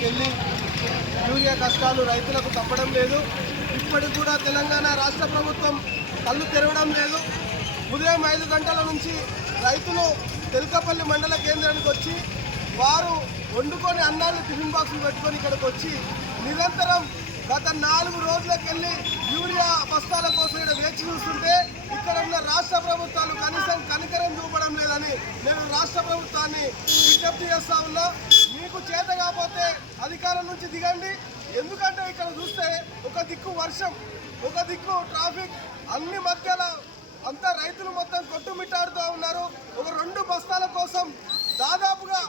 మండలాలకు వెళ్ళి యూరియా కష్టాలు రైతులకు తప్పడం లేదు. ఇప్పటికి కూడా తెలంగాణ రాష్ట్ర ప్రభుత్వం కళ్ళు తెరవడం లేదు. ఉదయం 5 గంటల నుంచి రైతులు తెల్కపల్లి మండల కేంద్రానికి వచ్చి వారు వండుకొని అన్నాన్ని టిఫిన్ బాక్సులు పెట్టుకొని ఇక్కడికి వచ్చి నిరంతరం గత 4 రోజులకెళ్ళి యూరియా బస్తాల కోసం ఇక్కడ వేచి చూస్తుంటే ఇక్కడ ఉన్న రాష్ట్ర ప్రభుత్వాలు కనీసం కనికరం చూపడం లేదని నేను రాష్ట్ర ప్రభుత్వాన్ని విజ్ఞప్తి చేస్తా ఉన్నా. మీకు చేత కాకపోతే అధికారం నుంచి దిగండి. ఎందుకంటే ఇక్కడ చూస్తే ఒక దిక్కు వర్షం, ఒక దిక్కు ట్రాఫిక్, అన్ని మధ్యలో అంతా రైతులు మొత్తం కొట్టుమిట్టాడుతూ ఉన్నారు. ఒక 2 బస్తాల కోసం దాదాపుగా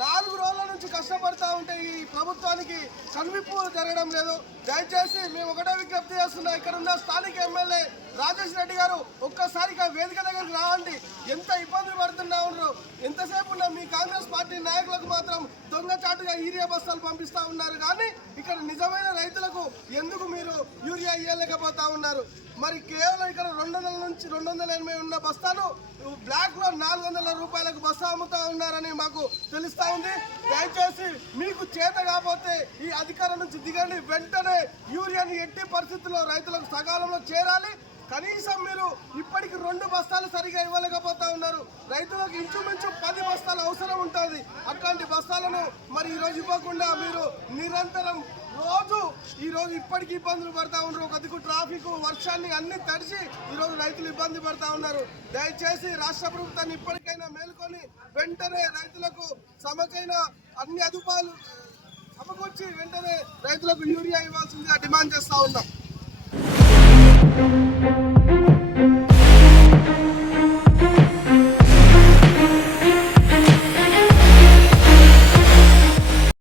4 రోజుల నుంచి కష్టపడతా ఉంటే ఈ ప్రభుత్వానికి కనువిప్పు జరగడం లేదు. దయచేసి మేము ఒకటే విజ్ఞప్తి చేస్తున్నాం, ఇక్కడ ఉన్న స్థానిక ఎమ్మెల్యే రాజేష్ రెడ్డి గారు ఒక్కసారి వేదిక దగ్గరికి రావండి. ఎంత ఇబ్బందులు పడుతున్నా ఉన్నారు. ఎంతసేపు ఉన్న మీ కాంగ్రెస్ పార్టీ నాయకులకు మాత్రం దొంగచాటుగా యూరియా బస్తాలు పంపిస్తూ ఉన్నారు, కానీ ఇక్కడ నిజమైన రైతులకు ఎందుకు మీరు యూరియా ఇవ్వలేకపోతా ఉన్నారు? మరి కేవలం ఇక్కడ 200 నుంచి 280 ఉన్న బస్తాను బ్లాక్ లో 400 రూపాయలకు బస్తా అమ్ముతా ఉన్నారని మాకు తెలుస్తా ఉంది. దయచేసి మీకు చేత కాకపోతే ఈ అధికారం నుంచి దిగండి. వెంటనే యూరియాని ఎట్టి పరిస్థితుల్లో రైతులకు సకాలంలో చేరాలి. కనీసం మీరు ఇప్పటికి 2 బస్తాలు సరిగా ఇవ్వలేకపోతా ఉన్నారు. రైతులకు ఇంచుమించు 10 బస్తాలు అవసరం ఉంటుంది. అట్లాంటి బస్తాలను మరి ఈరోజు ఇవ్వకుండా మీరు నిరంతరం ఈరోజు ఇప్పటికీ ఇబ్బందులు పడతా ఉన్నారు. ఒక దిక్కు ట్రాఫిక్, వర్షాన్ని అన్ని తడిచి ఈరోజు రైతులు ఇబ్బంది పడతా ఉన్నారు. దయచేసి రాష్ట్ర ప్రభుత్వాన్ని ఇప్పటికైనా మేల్కొని వెంటనే రైతులకు సమకైన అన్ని అదుపాలు సమకూర్చి వెంటనే రైతులకు యూరియా ఇవ్వాల్సిందిగా డిమాండ్ చేస్తా ఉన్నాం.